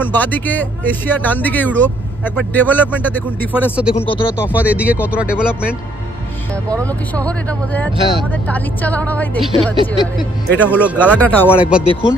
এখন বাঁদিকে এশিয়া, ডান দিকে ইউরোপ। একবার ডেভেলপমেন্টটা দেখুন, ডিফারেন্সটা দেখুন কতটা তফাৎ, এদিকে কতটা ডেভেলপমেন্ট। বড়লোকি শহর, এটা বোঝা যাচ্ছে। আমাদের টালির চাল আমরা ভাই দেখতে পাচ্ছি। এটা হলো গালাটা টাওয়ার, একবার দেখুন।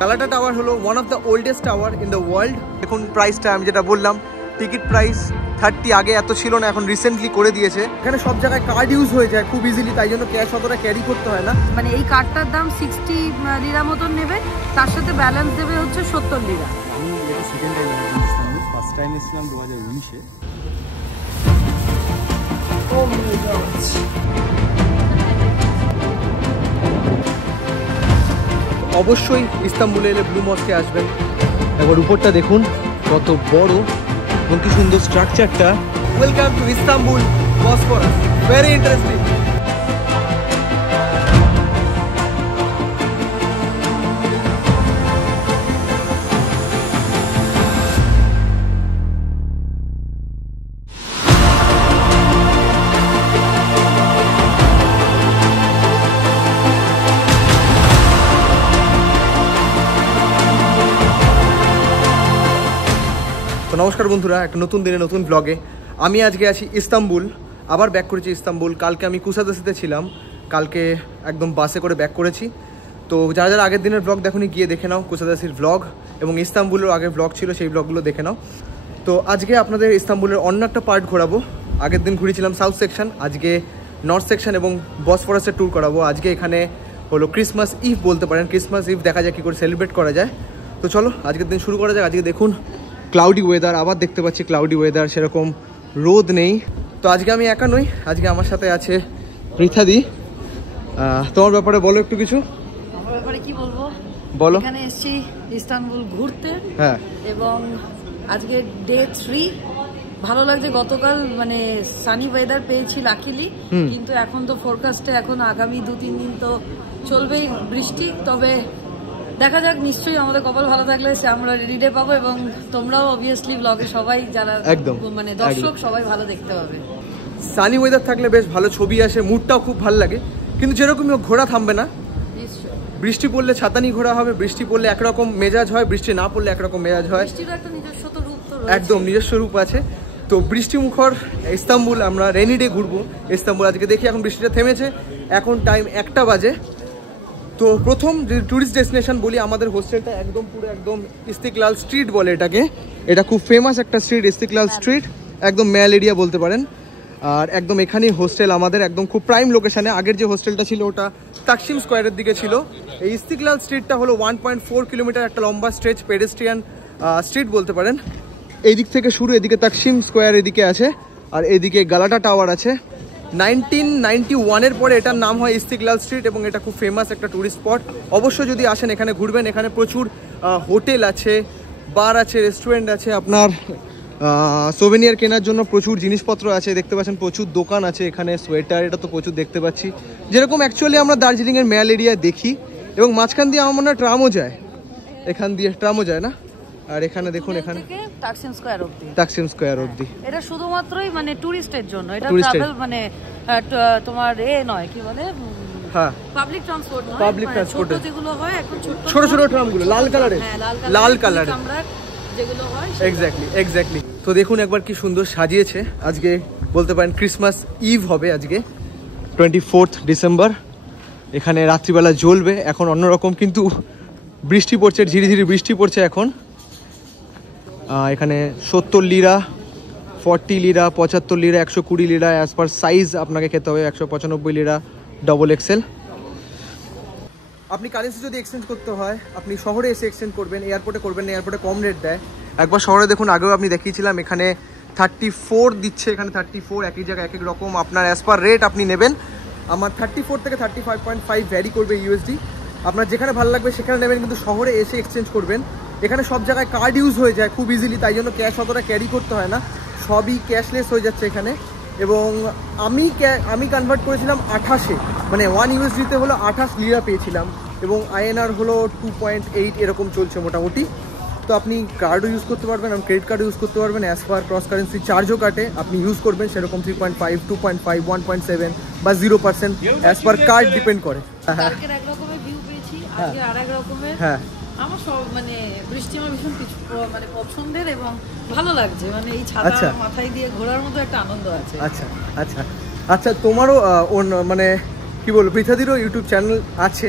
গালাটা টাওয়ার হলো one of the oldest tower in the world. দেখুন প্রাইসটা, আমি যেটা বললাম টিকিট প্রাইস 30, আগে এত ছিল না, এখন রিসেন্টলি করে দিয়েছে। এখানে সব জায়গায় কার্ড ইউজ হয়ে যায় খুব ইজিলি, তাই জন্য ক্যাশ অতটা ক্যারি করতে হয় না। মানে এই কার্ডটার দাম 60 লিরা মতন নেবে, তার সাথে ব্যালেন্স দেবে হচ্ছে 70 লিরা। আমি এটা সেকেন্ড টাইম এসেছিলাম, ফার্স্ট টাইম এসেছিলাম 2019-এ। অবশ্যই ইস্তাম্বুলে এলে ব্লু মস্কে আসবেন। একবার উপরটা দেখুন কত বড় এবং কি সুন্দর স্ট্রাকচারটা। Welcome to Istanbul Bosphorus, very interesting. নমস্কার বন্ধুরা, একটা নতুন দিনে নতুন ব্লগে আমি আজকে আছি ইস্তাম্বুল। আবার ব্যাক করেছি ইস্তাম্বুল। কালকে আমি কুসাদাসিতে ছিলাম, কালকে একদম বাসে করে ব্যাক করেছি। তো যারা যারা আগের দিনের ব্লগ দেখুনি গিয়ে দেখে নাও, কুসাদাসির ব্লগ এবং ইস্তাম্বুলের আগের ব্লগ ছিল, সেই ব্লগগুলো দেখে নাও। তো আজকে আপনাদের ইস্তাম্বুলের অন্য একটা পার্ট ঘোরাবো। আগের দিন ঘুরেছিলাম সাউথ সেকশন, আজকে নর্থ সেকশন এবং বসফরাসের ট্যুর করাবো। আজকে এখানে হলো ক্রিসমাস ইভ বলতে পারেন, ক্রিসমাস ইভ দেখা যায় কী করে সেলিব্রেট করা যায়। তো চলো আজকের দিন শুরু করা যাক। আজকে দেখুন ক্লাউডি ওয়েদার, আবার দেখতে পাচ্ছি ক্লাউডি ওয়েদার, সেরকম রোদ নেই। তো আজকে আমি একা নই, আজকে আমার সাথে আছে পৃথাদি। তোমার ব্যাপারে বলো একটু কিছু। আমার ব্যাপারে কি বলবো, বলো। এখানে এসেছি ইস্তাম্বুল ঘুরতে, হ্যাঁ, এবং আজকে ডে 3। ভালো লাগছে। গতকাল মানে সানি ওয়েদার পেয়েছি লাকিলি, কিন্তু এখন তো ফোরকাস্টে এখন আগামী 2-3 দিন তো চলবেই বৃষ্টি। তবে দেখা যাক, নিশ্চয়ই আমাদের কপাল ভালো থাকলে আমরা রেডি ডে পাবো, এবং তোমরাও অবভিয়াসলি ব্লগে সবাই যারা একদম মানে দর্শক সবাই ভালো দেখতে পাবে। সানি ওয়েদার থাকলে বেশ ভালো ছবি আসে, মুডটাও খুব ভালো লাগে। কিন্তু যেরকম ঘোরা থামবে না, বৃষ্টি পড়লে ছাতা নিয়ে ঘোরা হবে, বৃষ্টি পড়লে একরকম মেজাজ হয়, বৃষ্টি না পড়লে একরকম মেজাজ হয়। বৃষ্টির একটা নিজস্ব রূপ তো একদম নিজস্ব রূপ আছে। তো বৃষ্টি মুখর ইস্তাম্বুল আমরা রেনি ডে ঘুরবো ইস্তাম্বুল। আজকে দেখি এখন বৃষ্টিটা থেমেছে, এখন টাইম 1টা বাজে। তো প্রথম যে ট্যুরিস্ট ডেস্টিনেশন বলি, আমাদের হোস্টেলটা একদম পুরো একদম ইস্তিকলাল স্ট্রিট বলে এটাকে। এটা খুব ফেমাস একটা স্ট্রিট, ইস্তিকলাল স্ট্রিট, একদম ম্যাল এরিয়া বলতে পারেন। আর একদম এখানেই হোস্টেল আমাদের, একদম খুব প্রাইম লোকেশানে। আগের যে হোস্টেলটা ছিল ওটা তাকসিম স্কোয়ারের দিকে ছিল। এই ইস্তিকলাল স্ট্রিটটা হলো 1.4 কিলোমিটার একটা লম্বা স্ট্রেচ, পেডেস্ট্রিয়ান স্ট্রিট বলতে পারেন। এই দিক থেকে শুরু, এদিকে তাকসিম স্কোয়ার এদিকে আছে, আর এদিকে গালাটা টাওয়ার আছে। 1991-এর পরে এটার নাম হয় ইস্তিকলাল স্ট্রিট, এবং এটা খুব ফেমাস একটা ট্যুরিস্ট স্পট। অবশ্যই যদি আসেন এখানে ঘুরবেন। এখানে প্রচুর হোটেল আছে, বার আছে, রেস্টুরেন্ট আছে, আপনার সোভেনিয়ার কেনার জন্য প্রচুর জিনিসপত্র আছে। দেখতে পাচ্ছেন প্রচুর দোকান আছে এখানে, সোয়েটার এটা তো প্রচুর দেখতে পাচ্ছি, যেরকম অ্যাকচুয়ালি আমরা দার্জিলিংয়ের ম্যাল এরিয়ায় দেখি। এবং মাঝখান দিয়ে আমার মনে হয় ট্রামও যায়, এখান দিয়ে ট্রামও যায় না। আর এখানে দেখুন, এখানে তাকসিম স্কয়ার অবধি, তাকসিম স্কয়ার অবধি। এটা শুধুমাত্রই মানে টুরিস্টের জন্য, এটা ট্রাভেল মানে তোমার নয় কি বলে, হ্যাঁ পাবলিক ট্রান্সপোর্ট নয়, পাবলিক ট্রান্সপোর্ট যেগুলো হয় এখন ছোট ছোট ট্রামগুলো লাল কালারের, লাল কালারের আমরা যেগুলো হয়। এক্স্যাক্টলি। তো দেখুন একবার কি সুন্দর সাজিয়েছে। আজকে বলতে পারেন ক্রিসমাস ইভ হবে আজকে, 24 ডিসেম্বর। এখানে রাত্রিবেলা জ্বলবে। এখন অন্যরকম, কিন্তু বৃষ্টি পড়ছে, ঝিরিঝিরি বৃষ্টি পড়ছে এখন। এখানে 70 Lira, 40 Lira, 75 Lira, 120 Lira, as per size আপনাকে খেতে হবে। 195 লিরা ডবল এক্সেল। আপনি কারেন্সি যদি এক্সচেঞ্জ করতে হয়, আপনি শহরে এসে এক্সচেঞ্জ করবেন, এয়ারপোর্টে করবেন না, এয়ারপোর্টে কম রেট দেয়। একবার শহরে দেখুন, আগেও আপনি দেখিয়েছিলাম, এখানে 34 দিচ্ছে, এখানে 34। একই জায়গায় এক এক রকম আপনার অ্যাজ পার রেট আপনি নেবেন। আমার 34 থেকে 35.5 ভ্যারি করবে ইউএসডি। আপনার যেখানে ভালো লাগবে সেখানে নেবেন, কিন্তু শহরে এসে এক্সচেঞ্জ করবেন। এখানে সব জায়গায় কার্ড ইউজ হয়ে যায় খুব ইজিলি, তাই জন্য ক্যাশ অতটা ক্যারি করতে হয় না, সবই ক্যাশলেস হয়ে যাচ্ছে এখানে। এবং আমি কনভার্ট করেছিলাম 28-এ, মানে 1 ইউএসডিতে হলো 28 লিরা পেয়েছিলাম, এবং আইএনআর হলো 2.8 এরকম চলছে মোটামুটি। তো আপনি কার্ডও ইউজ করতে পারবেন, আপনি ক্রেডিট কার্ডও ইউজ করতে পারবেন। অ্যাজ পার ক্রস কারেন্সি চার্জও কাটে, আপনি ইউজ করবেন সেরকম 3.5, 2.5, 1.7 বা 0% অ্যাজ পার কার্ড ডিপেন্ড করে। কালকের এক রকমের ভিউ পেয়েছি, আজকে আরেক রকমের। হ্যাঁ, আমার সব মানে বৃষ্টি আমার ভীষণ মানে পছন্দের এবং ভালো লাগছে, মানে এই ছাতা মাথায় দিয়ে ঘোরার মতো একটা আনন্দ আছে। আচ্ছা আচ্ছা আচ্ছা, তোমারও মানে কি বলবো, পৃথাদিরও ইউটিউব চ্যানেল আছে,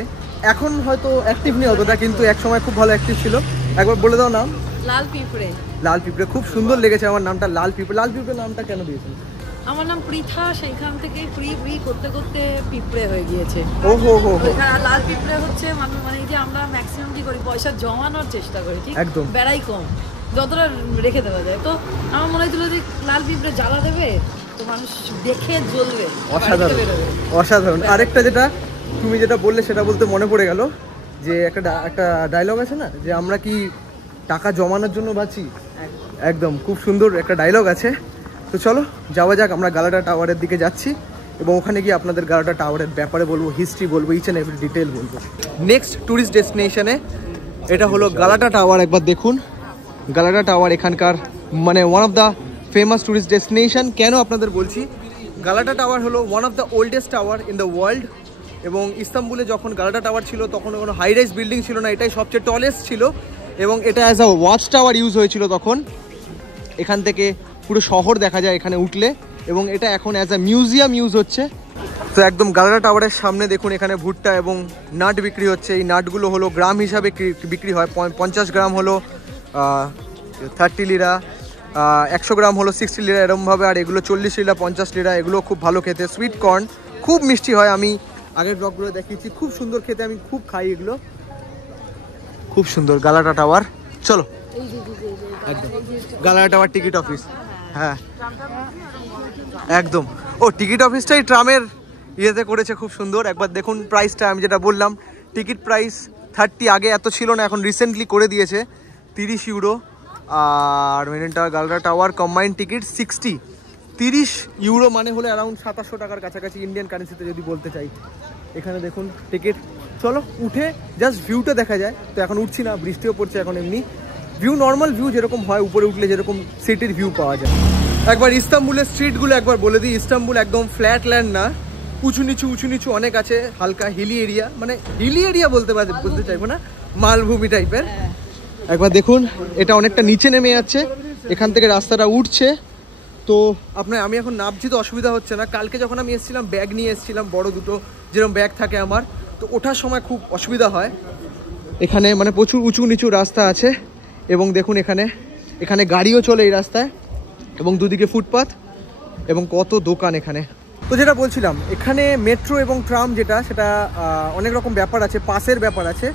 এখন হয়তো অ্যাক্টিভ নেই অতটা, কিন্তু এক সময় খুব ভালো অ্যাক্টিভ ছিল। একবার বলে দাও নাম। লাল পিঁপড়ে। লাল পিঁপড়ে, খুব সুন্দর লেগেছে আমার নামটা, লাল পিঁপড়ে। লাল পিঁপড়ে নামটা কেন দিয়েছেন? আমার নাম পৃথা, সেইখান থেকে প্রি করতে করতে পিঁপড়ে হয়ে গিয়েছে। ওহো হো হো। লাল পিঁপড়ে হচ্ছে মানুষ, মানে এই যে আমরা ম্যাক্সিমাম কি করি, পয়সা জমানোর চেষ্টা করি, ঠিক একদম, বেড়াই কম যতটা রেখে দেওয়া যায়। তো আমার মনে হয়েছিল যে লাল পিঁপড়ে জ্বালা দেবে তো মানুষ দেখে জ্বলবে। অসাধারণ অসাধারণ। আরেকটা যেটা তুমি যেটা বললে সেটা বলতে মনে পড়ে গেল, যে একটা ডায়লগ আছে না, যে আমরা কি টাকা জমানোর জন্য বাঁচি, একদম খুব সুন্দর একটা ডায়লগ আছে। তো চলো যাওয়া যাক, আমরা গালাটা টাওয়ারের দিকে যাচ্ছি এবং ওখানে গিয়ে আপনাদের গালাটা টাওয়ারের ব্যাপারে বলবো, হিস্ট্রি বলবো, ইচ অ্যান্ড এভরি ডিটেল বলবো। নেক্সট ট্যুরিস্ট ডেস্টিনেশনে এটা হলো গালাটা টাওয়ার। একবার দেখুন গালাটা টাওয়ার এখানকার মানে one of the famous tourist destination. কেন আপনাদের বলছি, গালাটা টাওয়ার হলো one of the oldest tower in the world, এবং ইস্তাম্বুলে যখন গালাটা টাওয়ার ছিল তখন কোনো হাই রাইজ বিল্ডিং ছিল না, এটাই সবচেয়ে টলেস্ট ছিল, এবং এটা as a watch tower use হয়েছিল তখন। এখান থেকে পুরো শহর দেখা যায় এখানে উঠলে, এবং এটা এখন অ্যাজ আ মিউজিয়াম ইউজ হচ্ছে। তো একদম গালাটা টাওয়ারের সামনে দেখুন এখানে ভুট্টা এবং নাট বিক্রি হচ্ছে। এই নাটগুলো হলো গ্রাম হিসাবে বিক্রি হয়, 50 গ্রাম হলো 30 লিরা, 100 গ্রাম হলো 60 লিরা এরমভাবে, আর এগুলো 40 লিরা 50 লিরা। এগুলো খুব ভালো খেতে, সুইট কর্ন খুব মিষ্টি হয়, আমি আগের ব্লগগুলো দেখিয়েছি, খুব সুন্দর খেতে, আমি খুব খাই এগুলো, খুব সুন্দর। গালাটা টাওয়ার, চলো একদম গালাটা টাওয়ার টিকিট অফিস, হ্যাঁ একদম। ও টিকিট অফিসটাই ট্রামের ইয়েতে করেছে, খুব সুন্দর। একবার দেখুন প্রাইসটা, আমি যেটা বললাম টিকিট প্রাইস 30, আগে এত ছিল না, এখন রিসেন্টলি করে দিয়েছে 30 ইউরো। আর marine গালাটা tower combined ticket 60, 30 euro মানে হলো অ্যারাউন্ড 2700 টাকার কাছাকাছি ইন্ডিয়ান কারেন্সিতে যদি বলতে চাই। এখানে দেখুন টিকিট, চলো উঠে জাস্ট ভিউটা দেখা যায়। তো এখন উঠছি না, বৃষ্টিও পড়ছে এখন, এমনি ভিউ নর্মাল ভিউ যেরকম হয় উপরে উঠলে যেরকম সিটির ভিউ পাওয়া যায়। একবার ইস্তাম্বুলের স্ট্রিটগুলো একবার বলে দিই, ইস্তাম্বুল একদম ফ্ল্যাট ল্যান্ড না, উঁচু নিচু অনেক আছে, হালকা হিলি এরিয়া, মানে হিলি এরিয়া বলতে চাইবো না, মালভূমি টাইপের। একবার দেখুন এটা অনেকটা নিচে নেমে যাচ্ছে, এখান থেকে রাস্তাটা উঠছে। তো আমি এখন নামছি তো অসুবিধা হচ্ছে না। কালকে যখন আমি এসেছিলাম ব্যাগ নিয়ে এসেছিলাম, বড় দুটো যেরকম ব্যাগ থাকে আমার, তো ওঠার সময় খুব অসুবিধা হয়। এখানে মানে প্রচুর উঁচু নিচু রাস্তা আছে, এবং দেখুন এখানে গাড়িও চলে এই রাস্তায়, এবং দুদিকে ফুটপাথ এবং কত দোকান এখানে। তো যেটা বলছিলাম, এখানে মেট্রো এবং ট্রাম যেটা, সেটা অনেক রকম ব্যাপার আছে, পাসের ব্যাপার আছে,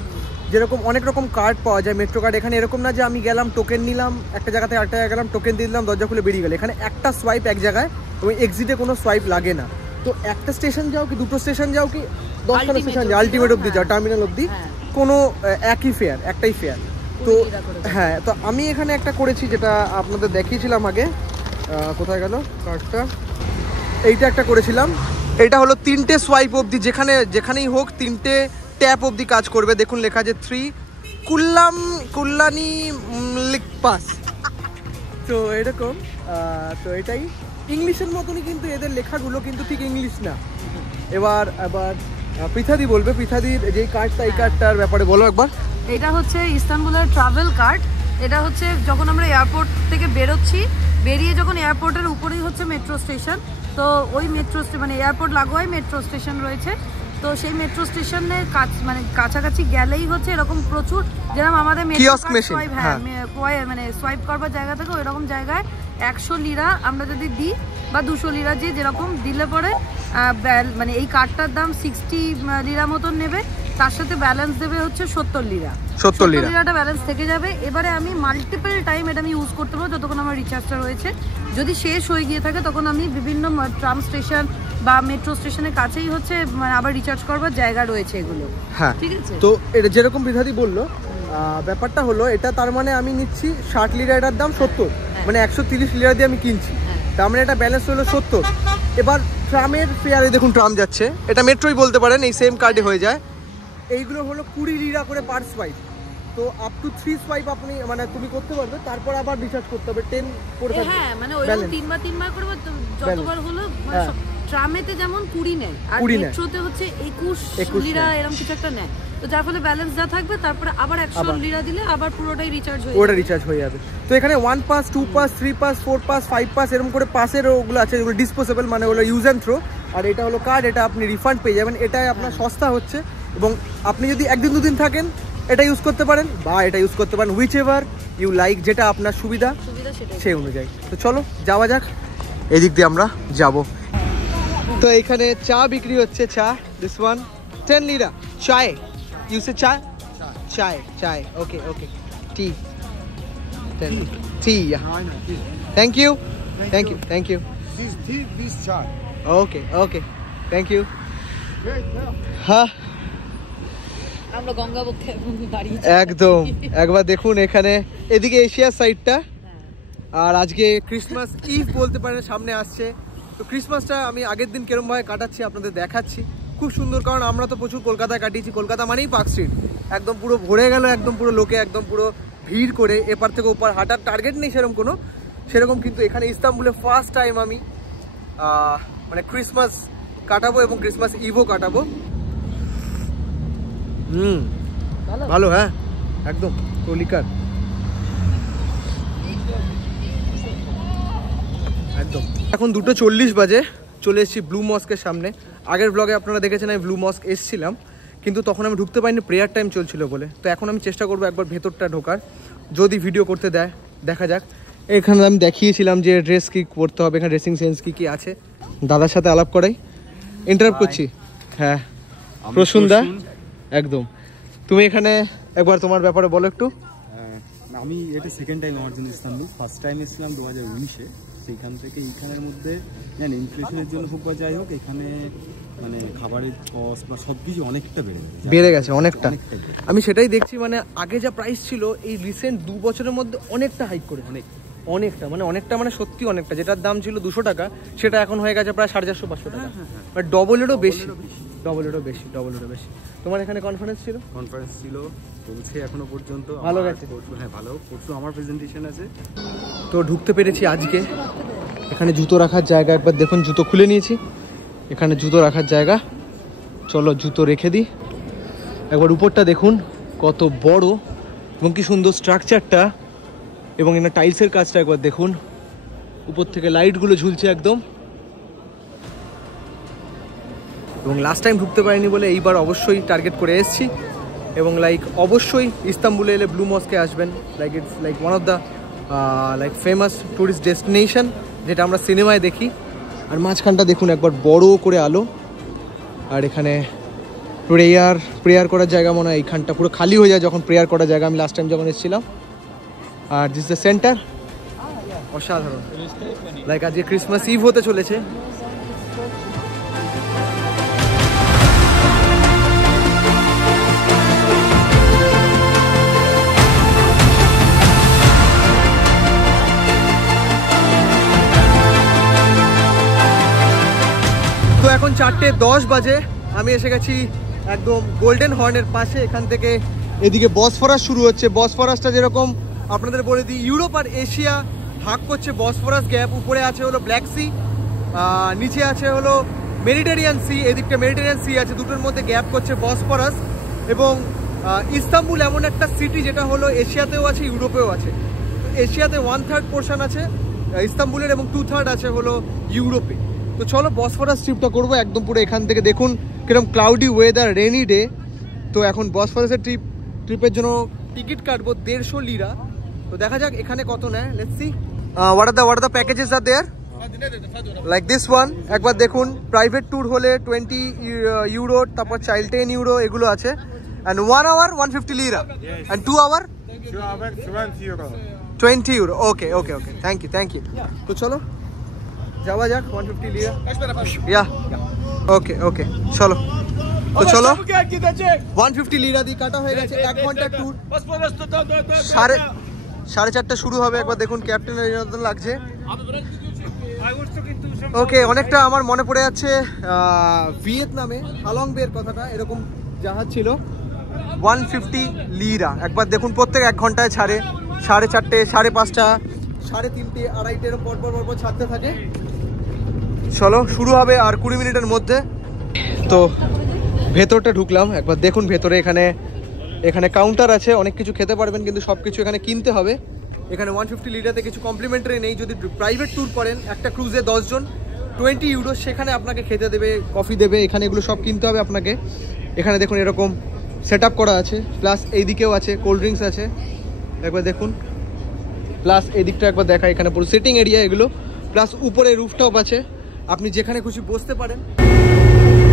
যেরকম অনেক রকম কার্ড পাওয়া যায়। মেট্রো কার্ড এখানে এরকম না যে আমি গেলাম টোকেন নিলাম, একটা জায়গা থেকে আরেকটা জায়গায় গেলাম, টোকেন দিয়ে দিলাম, দরজা খুলে বেরিয়ে গেলে। এখানে একটা সোয়াইপ এক জায়গায়, এবং এক্সিটে কোনো সোয়াইপ লাগে না। তো একটা স্টেশন যাও কি দুটো স্টেশন যাও কি 10খানা স্টেশন যাও, আলটিমেট অবধি যাও, টার্মিনাল অবধি, কোনো একই ফেয়ার, একটাই ফেয়ার। তো হ্যাঁ, তো আমি এখানে একটা করেছি যেটা আপনাদের দেখিয়েছিলাম আগে, কোথায় গেল কার্ডটা, এইটা একটা করেছিলাম। এটা হলো 3টে সোয়াইপ অবধি, যেখানেই হোক 3টে ট্যাপ অবধি কাজ করবে। দেখুন লেখা আছে 3 কুল্লানি পাস। তো এরকম, তো এটাই ইংলিশের মতনই, কিন্তু এদের লেখাগুলো কিন্তু ঠিক ইংলিশ না। এবার পৃথাদি বলবে, পৃথাদির যেই কার্ডটা, এই কার্ডটার ব্যাপারে বলো একবার। এটা হচ্ছে ইস্তাম্বুলের ট্রাভেল কার্ড। এটা হচ্ছে যখন আমরা এয়ারপোর্ট থেকে বেরোচ্ছি, বেরিয়ে যখন এয়ারপোর্টের উপরেই হচ্ছে মেট্রো স্টেশন, তো ওই মেট্রো মানে এয়ারপোর্ট লাগোয়াই মেট্রো স্টেশন রয়েছে। তো সেই মেট্রো স্টেশনের মানে কাছাকাছি গেলেই হচ্ছে এরকম প্রচুর, যেরকম আমাদের মানে সোয়াইপ করবার জায়গা থেকে ওইরকম জায়গায় 100 লিরা আমরা যদি দিই বা 200 লিরা যেরকম দিলে পরে মানে এই কার্ডটার দাম 60 লিরা মতন নেবে, তার সাথে ব্যালেন্স দেবে হচ্ছে 70 লিরা। 70 লিরাটা ব্যালেন্স থেকে যাবে। এবারে আমি মাল্টিপল টাইম এটা আমি ইউজ করতে পারবো যতক্ষণ আমার রিচার্জটা রয়েছে। যদি শেষ হয়ে গিয়ে থাকে তখন আমি বিভিন্ন ট্রাম স্টেশন বা মেট্রো স্টেশনের কাছেই হচ্ছে আবার রিচার্জ করবার জায়গা রয়েছে এগুলো। হ্যাঁ ঠিক আছে। তো এটা যেরকম বিধাদি বললো, ব্যাপারটা হলো এটা, তার মানে আমি নিচ্ছি 60 লিরা, এটার দাম 70, মানে 130 লিরা দিয়ে আমি কিনছি, তার মানে এটা ব্যালেন্স হলো 70। এবার ট্রামের ফেয়ারে দেখুন ট্রাম যাচ্ছে, এটা মেট্রোই বলতে পারেন, এই সেম কার্ডে হয়ে যায়। এইগুলো হলো 20 লিরা করে পার সোয়াইপ। তো আপ টু 3 সোয়াইপ আপনি মানে তুমি করতে পারবে, তারপর আবার রিচার্জ করতে হবে 10 করে। হ্যাঁ মানে ওইরকম 3বার করে যতবার হলো, ট্রামেতে যেমন 20 নেয়, আর মেট্রোতে হচ্ছে 21 লিরা এরকম কিছু একটা নেয়। তো যার ফলে ব্যালেন্স যা থাকবে তারপরে আবার 100 লিরা দিলে আবার পুরোটাই রিচার্জ হয়ে ওটা রিচার্জ হয়ে যাবে। তো এখানে 1 pass, 2 pass, 3 pass, 4 pass, 5 pass এরকম করে পাসের ওগুলো আছে, যেগুলো ডিসপোজেবল, মানে ওগুলো ইউজ অ্যান্ড থ্রো। আর এটা হলো কার্ড, এটা আপনি রিফান্ড পেয়ে যাবেন। এটাই আপনার সস্তা হচ্ছে, এবং আপনি যদি একদিন দুদিন থাকেন এটা ইউজ করতে পারেন বা এটা ইউজ করতে পারেন, হুইচ এভার ইউ লাইক, যেটা আপনার সুবিধা সেই অনুযায়ী। তো চলো যাওয়া যাক, এদিক দিয়ে আমরা যাব। তো এখানে চা বিক্রি হচ্ছে, চা, দিস ওয়ান 10 লিরা চায়, ইউ সে চায়, চায় চায়, okay okay, tea, tea, thank you, thank you, thank you, This tea, this chai. Okay okay, thank you. হ্যাঁ আমরা গঙ্গাবক্ষে দাঁড়িয়ে একদম, একবার দেখুন এখানে এদিকে এশিয়ার সাইডটা, আর আজকে ক্রিসমাস ইভ বলতে পারেন সামনে আসছে। তো ক্রিসমাসটা আমি আগের দিন কেরমভাবে কাটাচ্ছি আপনাদের দেখাচ্ছি, খুব সুন্দর। কারণ আমরা তো প্রচুর কলকাতায় কাটিয়েছি, কলকাতা মানেই পার্ক স্ট্রিট, একদম পুরো ভরে গেল, একদম পুরো লোকে একদম পুরো ভিড় করে এপার থেকে ওপার হাঁটার টার্গেট নেই সেরকম কিন্তু এখানে ইস্তাম্বুলে ফার্স্ট টাইম আমি মানে ক্রিসমাস কাটাবো এবং ক্রিসমাস ইভও কাটাবো। ভালো, হ্যাঁ একদম কলিকার একদম। এখন 2:40 বাজে, চলে এসেছি ব্লু মস্কের সামনে। আগের ব্লগে আপনারা দেখেছেন আমি ব্লু মস্ক এসেছিলাম, কিন্তু তখন আমি ঢুকতে পারিনি, প্রেয়ার টাইম চলছিল বলে। তো এখন আমি চেষ্টা করবো একবার ভেতরটা ঢোকার, যদি ভিডিও করতে দেয়, দেখা যাক। এখানে আমি দেখিয়েছিলাম যে ড্রেস কি পরতে হবে, এখানে ড্রেসিং সেন্স কি আছে। দাদার সাথে আলাপ করাই, ইন্টারাপ্ট করছি। হ্যাঁ প্রসুন্দা, একদম। তুমি এখানে একবার তোমার ব্যাপারে বলো একটু। আমি এটা সেকেন্ড টাইম আমার জন্য ইস্তাম্বুল, ফার্স্ট টাইম এসেছিলাম 2019-এ। সেইখান থেকে এইখানের মধ্যে জানি ইনফ্লেশনের জন্য হোক বা যাই হোক, এখানে মানে খাবারের কস্ট বা সব কিছু অনেকটা বেড়ে গেছে অনেকটা। আমি সেটাই দেখছি, মানে আগে যা প্রাইস ছিল এই রিসেন্ট 2 বছরের মধ্যে অনেকটা হাইক করেছে, অনেকটা মানে সত্যি অনেকটা। যেটার দাম ছিল 200 টাকা সেটা এখন হয়ে গেছে প্রায় 450-500 টাকা, বাট ডবলেরও বেশি। তোমার এখানে কনফারেন্স ছিল চলছে এখনো পর্যন্ত, ভালো গেছে। হ্যাঁ ভালো, পরশু আমার প্রেজেন্টেশন আছে। তো ঢুকতে পেরেছি আজকে। এখানে জুতো রাখার জায়গা, একবার দেখুন, জুতো খুলে নিয়েছি, এখানে জুতো রাখার জায়গা। চলো জুতো রেখে দিই। একবার উপরটা দেখুন কত বড় এবং কি সুন্দর স্ট্রাকচারটা, এবং এখানে টাইলসের কাজটা একবার দেখুন, উপর থেকে লাইটগুলো ঝুলছে একদম। এবং লাস্ট টাইম ঢুকতে পারিনি বলে এইবার অবশ্যই টার্গেট করে এসেছি, এবং অবশ্যই ইস্তাম্বুলে এলে ব্লু মস্কে আসবেন। It's one of the famous tourist destination, যেটা আমরা সিনেমায় দেখি। আর মাঝখানটা দেখুন একবার বড় করে আলো, আর এখানে প্রেয়ার করার জায়গা, মনে হয় এইখানটা পুরো খালি হয়ে যায় যখন প্রেয়ার করার জায়গা, আমি লাস্ট টাইম যখন এসেছিলাম। আর দিস দ্য সেন্টার, অসাধারণ। আজকে ক্রিসমাস ইভ হতে চলেছে। তো এখন 4:10 বাজে, আমি এসে গেছি একদম গোল্ডেন হর্নের পাশে। এখান থেকে এদিকে বসফরাস শুরু হচ্ছে। বসফরাসটা যেরকম আপনাদের বলে দিই, ইউরোপ আর এশিয়া ভাগ করছে বসফরাস গ্যাপ। উপরে আছে হলো ব্ল্যাক সি, নিচে আছে হলো মেডিটেরিয়ান সি, এদিকটা মেডিটেরিয়ান সি আছে, দুটোর মধ্যে গ্যাপ করছে বসফরাস। এবং ইস্তাম্বুল এমন একটা সিটি যেটা হলো এশিয়াতেও আছে, ইউরোপেও আছে। এশিয়াতে 1/3 পোর্শন আছে ইস্তাম্বুলের, এবং 2/3 আছে হলো ইউরোপে। তো চলো বসফরাস ট্রিপটা করবো একদম পুরো। এখান থেকে দেখুন কিরকম ক্লাউডি ওয়েদার, রেনি ডে। তো এখন বসফরাসের ট্রিপের জন্য টিকিট কাটবো 150 লিরা। তো দেখা যাক এখানে কত নেয়, let's see. What are the packages are there, like this one. একবার দেখুন, প্রাইভেট ট্যুর হলে 20 ইউরো, তারপর চাইল্ড 10 ইউরো এগুলো আছে। And 1 hour 150 lira, and 2 hour 20 euro. Okay okay okay, thank you. তো চলো যাওয়া যাক। 150 লিরা, ইয়া, ওকে ওকে, চলো। তো চলো 150 লিরা দিয়ে কাটা হয়ে গেছে 1 ঘন্টার ট্যুর। 4:30 শুরু হবে। একবার দেখুন ক্যাপ্টেনের মতন লাগছে। ওকে, অনেকটা আমার মনে পড়ে যাচ্ছে ভিয়েতনামে হালং বের কথাটা, এরকম জাহাজ ছিল। 150 লিরা। একবার দেখুন প্রত্যেক 1 ঘন্টায় ছাড়ে, 4:30, 5:30, 3:30, 2:30 এরকম পরপর ছাড়তে থাকে। চলো শুরু হবে আর 20 মিনিটের মধ্যে। তো ভেতরটা ঢুকলাম, একবার দেখুন ভেতরে। এখানে কাউন্টার আছে, অনেক কিছু খেতে পারবেন, কিন্তু সব কিছু এখানে কিনতে হবে। এখানে 150 লিটারতে কিছু কমপ্লিমেন্টারি নেই। যদি প্রাইভেট ট্যুর করেন একটা ক্রুজে 10 জন, 20 ইউরো, সেখানে আপনাকে খেতে দেবে, কফি দেবে। এখানে এগুলো সব কিনতে হবে আপনাকে। এখানে দেখুন এরকম সেট আপ করা আছে, প্লাস এইদিকেও আছে, কোল্ড ড্রিঙ্কস আছে, একবার দেখুন। প্লাস এদিকটা একবার দেখা, এখানে পুরো সিটিং এরিয়া এগুলো, প্লাস উপরে রুফটপ আছে, আপনি যেখানে খুশি বসতে পারেন।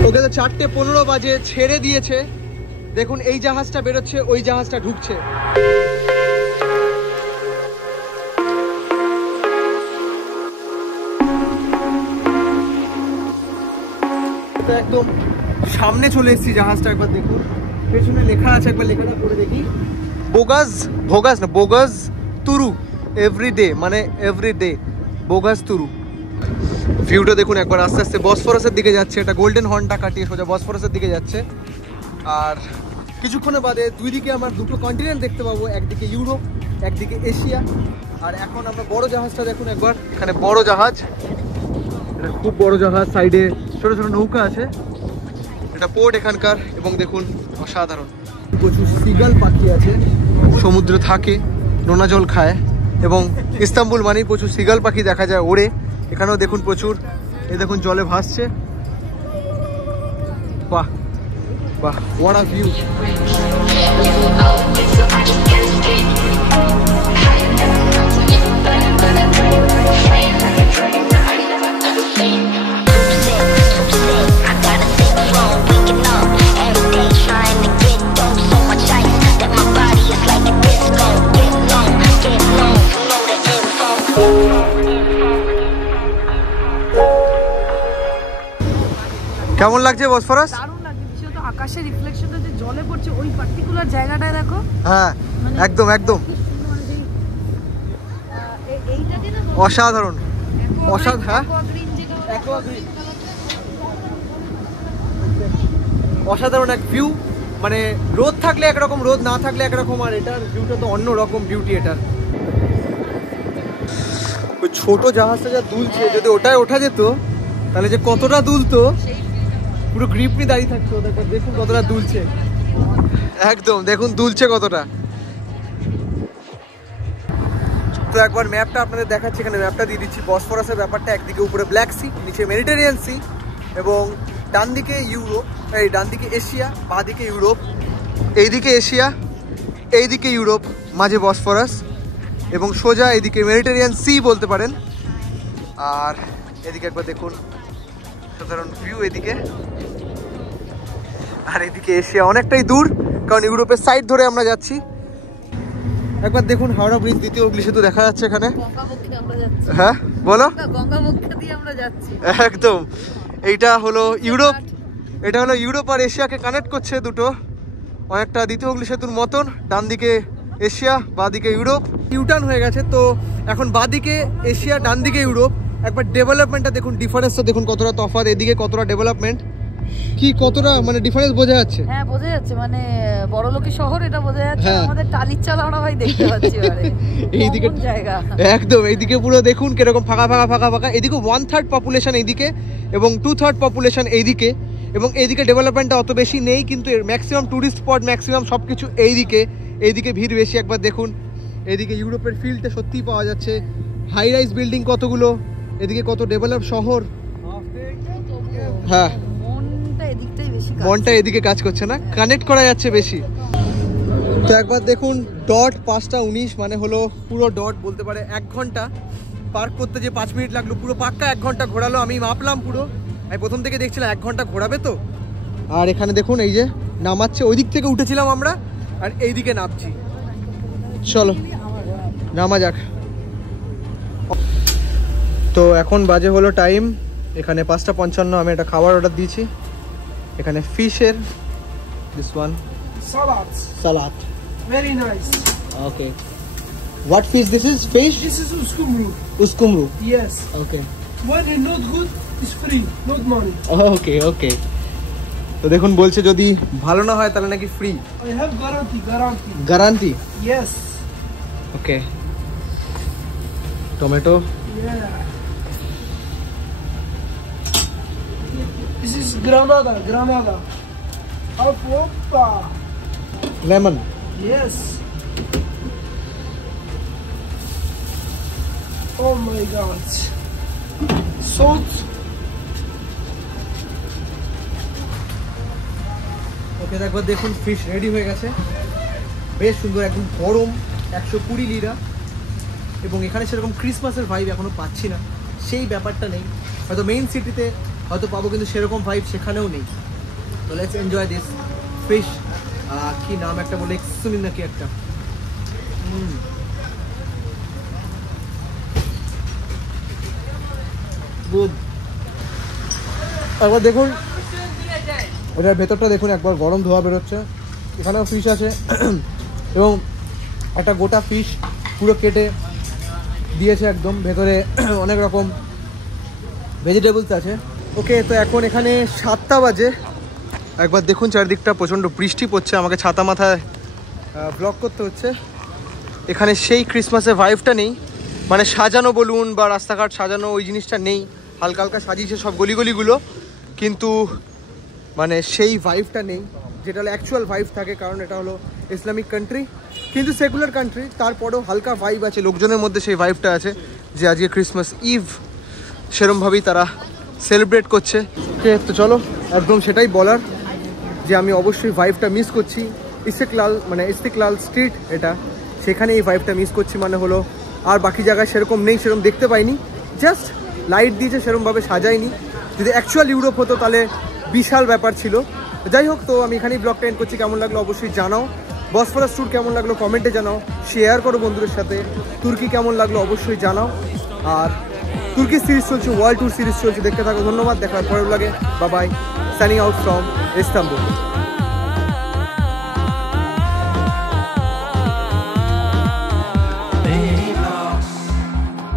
ওকে তো 4:15 বাজে, ছেড়ে দিয়েছে। দেখুন এই জাহাজটা বেরোচ্ছে, ওই জাহাজটা ঢুকছে। একদম সামনে চলে এসেছি জাহাজটা, একবার দেখুন। পেছনে লেখা আছে, একবার লেখাটা পড়ে দেখি। বোগাস তুরু এভরিডে, মানে এভরিডে বোগাস তুরু। ভিউটা দেখুন একবার, আস্তে আস্তে বসফরাসের দিকে যাচ্ছে। এটা গোল্ডেন হর্নটা কাটিয়ে সোজা বসফরাসের দিকে যাচ্ছে। আর কিছুক্ষণের বাদে দুই দিকে আমরা দুটো কন্টিনেন্ট দেখতে পাবো, একদিকে ইউরোপ, একদিকে এশিয়া। আর এখন আমরা বড় জাহাজটা দেখুন একবার, এখানে বড় জাহাজ, এটা খুব বড় জাহাজ, সাইডে ছোট ছোট নৌকা আছে। এটা পোর্ট এখানকার, এবং দেখুন অসাধারণ। প্রচুর সিগাল পাখি আছে, সমুদ্রে থাকে, নোনা জল খায়, এবং ইস্তাম্বুল মানেই প্রচুর সিগাল পাখি দেখা যায় ওড়ে। এখানেও দেখুন প্রচুর, এই দেখুন জলে ভাসছে। বাহ বাহ, হোয়াট আ ভিউ। কেমন লাগছে বসফরাস? দারুণ লাগছে, বিশেষত আকাশের রিফ্লেকশনটা যে জলে পড়ছে ওই পার্টিকুলার জায়গাটায় দেখো। হ্যাঁ একদম একদম অসাধারণ, অসাধারণ এক ভিউ। মানে রোদ থাকলে একরকম, রোদ না থাকলে একরকম, আর এটার ভিউটা তো অন্য রকম বিউটি এটার। ওই ছোট জাহাজটা যা দুলছে, যদি ওটায় ওঠা যেত তাহলে যে কতটা দুলতো, পুরো গ্রিপ নিয়ে দাঁড়িয়ে থাকতো। দেখুন কতটা দুলছে, একদম দেখুন দুলছে কতটা। তো একবার ম্যাপটা আপনাদের দেখাচ্ছি, এখানে ম্যাপটা দিয়ে দিচ্ছি। বসফরাসের ব্যাপারটা, একদিকে উপরে ব্ল্যাক সি, নিচে মেডিটেরিয়ান সি, এবং ডান দিকে ইউরোপ, এই ডান দিকে এশিয়া, বাঁ দিকে ইউরোপ, এইদিকে এশিয়া, এইদিকে ইউরোপ, মাঝে বসফরাস, এবং সোজা এইদিকে মেডিটেরিয়ান সি বলতে পারেন। আর এদিকে একবার দেখুন সাধারণ ভিউ এদিকে, আর এদিকে এশিয়া অনেকটাই দূর, কারণ ইউরোপের সাইড ধরে আমরা যাচ্ছি। একবার দেখুন হাওড়া ব্রিজ, দ্বিতীয় হুগলি সেতু দেখা যাচ্ছে এখানে। হ্যাঁ বলো, একদম। এইটা হলো ইউরোপ, এটা হলো ইউরোপ আর এশিয়াকে কানেক্ট করছে দুটো, অনেকটা দ্বিতীয় হুগলি সেতুর মতন। ডান দিকে এশিয়া, বাঁ দিকে ইউরোপ। ইউটার্ন হয়ে গেছে, তো এখন বাঁ দিকে এশিয়া, ডান দিকে ইউরোপ। একবার ডেভেলপমেন্টটা দেখুন, ডিফারেন্সটা দেখুন কতটা তফাৎ, এদিকে কতটা ডেভেলপমেন্ট, কি কতটা মানে ডিফারেন্স বোঝা যাচ্ছে। হ্যাঁ বোঝা যাচ্ছে, মানে বড়লোকি শহর এটা বোঝা যাচ্ছে। আমাদের টালির চালা আমরা ভাই দেখতে পাচ্ছি এইদিকে জায়গা, একদম এইদিকে পুরো দেখুন কিরকম ফাঁকা ফাঁকা ফাঁকা ফাঁকা। এদিকে 1/3 পপুলেশন এইদিকে, এবং 2/3 পপুলেশন এইদিকে, এবং এইদিকে ডেভেলপমেন্টটা অত বেশি নেই, কিন্তু ম্যাক্সিমাম টুরিস্ট স্পট, ম্যাক্সিমাম সব কিছু এইদিকে ভিড় বেশি। একবার দেখুন এইদিকে ইউরোপের ফিল্ডটা সত্যিই পাওয়া যাচ্ছে, হাই রাইজ বিল্ডিং কতগুলো, এদিকে কত ডেভেলপ শহর। হ্যাঁ মনটা এদিকে কাজ করছে না, কানেক্ট করা যাচ্ছে বেশি। তো একবার দেখুন ডট 5:19, মানে হলো পুরো ডট বলতে পারে 1 ঘন্টা। পার্ক করতে যে 5 মিনিট লাগলো, পুরো পার্কটা 1 ঘন্টা ঘোরালো। আমি মাপলাম পুরো, আমি প্রথম থেকে দেখছিলাম 1 ঘন্টা ঘোরাবে তো। আর এখানে দেখুন এই যে নামাচ্ছে, ওই দিক থেকে উঠেছিলাম আমরা, আর এই দিকে নামছি। চলো নামা যাক। তো এখন বাজে হলো টাইম, এখানে 5:55। আমি একটা খাবার অর্ডার দিয়েছি। এখানে ফিশের this one salad very nice. Okay, what fish this is? Fish, This is uskumru. yes, Okay, when it's not good it's free, not money. Okay. তো দেখুন বলছে যদি ভালো না হয় তাহলে নাকি free. I have guarantee yes. Okay, tomato, Yeah, this is Granada. Opa. Lemon. Yes. Oh my God. Salt. ওকে একবার দেখুন ফিশ রেডি হয়ে গেছে, বেশ সুন্দর একদম গরম, 120 লিরা। এবং এখানে সেরকম ক্রিসমাসের ভাইব এখনো পাচ্ছি না, সেই ব্যাপারটা নেই। হয়তো মেইন সিটিতে হয়তো পাবো, কিন্তু সেরকম ভাইব সেখানেও নেই। তো লেটস এনজয় দিস ফিশ। কি নাম একটা বলে, এক্সুমিন নাকি একটা। গুড। একবার দেখুন এটার ভেতরটা দেখুন, একবার গরম ধোয়া বেরোচ্ছে। এখানেও ফিশ আছে এবং একটা গোটা ফিশ পুরো কেটে দিয়েছে একদম, ভেতরে অনেক রকম ভেজিটেবলস আছে। ওকে, তো এখন এখানে 7টা বাজে। একবার দেখুন চারিদিকটা প্রচণ্ড বৃষ্টি পড়ছে, আমাকে ছাতা মাথায় ব্লগ করতে হচ্ছে। এখানে সেই ক্রিসমাসের ভাইবটা নেই, মানে সাজানো বলুন বা রাস্তাঘাট সাজানো ওই জিনিসটা নেই। হালকা হালকা সাজিয়েছে সব গলিগুলো, কিন্তু মানে সেই ভাইবটা নেই যেটা হলো অ্যাকচুয়াল ভাইব থাকে, কারণ এটা হলো ইসলামিক কান্ট্রি কিন্তু সেকুলার কান্ট্রি। তারপরেও হালকা ভাইব আছে, লোকজনের মধ্যে সেই ভাইবটা আছে যে আজকে ক্রিসমাস ইভ, সেরমভাবেই তারা সেলিব্রেট করছে। ওকে, তো চলো একদম সেটাই বলার যে আমি অবশ্যই ভাইবটা মিস করছি। ইস্তিকলাল স্ট্রিট এটা, সেখানে এই ভাইবটা মিস করছি। মানে হলো আর বাকি জায়গায় সেরকম নেই, সেরকম দেখতে পাইনি, জাস্ট লাইট দিয়েছে, সেরকমভাবে সাজায়নি। যদি অ্যাকচুয়াল ইউরোপ হতো তাহলে বিশাল ব্যাপার ছিল। যাই হোক, তো আমি এখানেই ব্লগটা এন্ড করছি। কেমন লাগলো অবশ্যই জানাও, বসফরাস ট্যুর কেমন লাগলো কমেন্টে জানাও, শেয়ার করো বন্ধুদের সাথে। তুর্কি কেমন লাগলো অবশ্যই জানাও। আর তুর্কি সিরিজ চলছে, ওয়ার্ল্ড ট্যুর সিরিজ চলছে, দেখতে থাকো। ধন্যবাদ, দেখার পরের লাগে। Bye bye, signing out from Istanbul.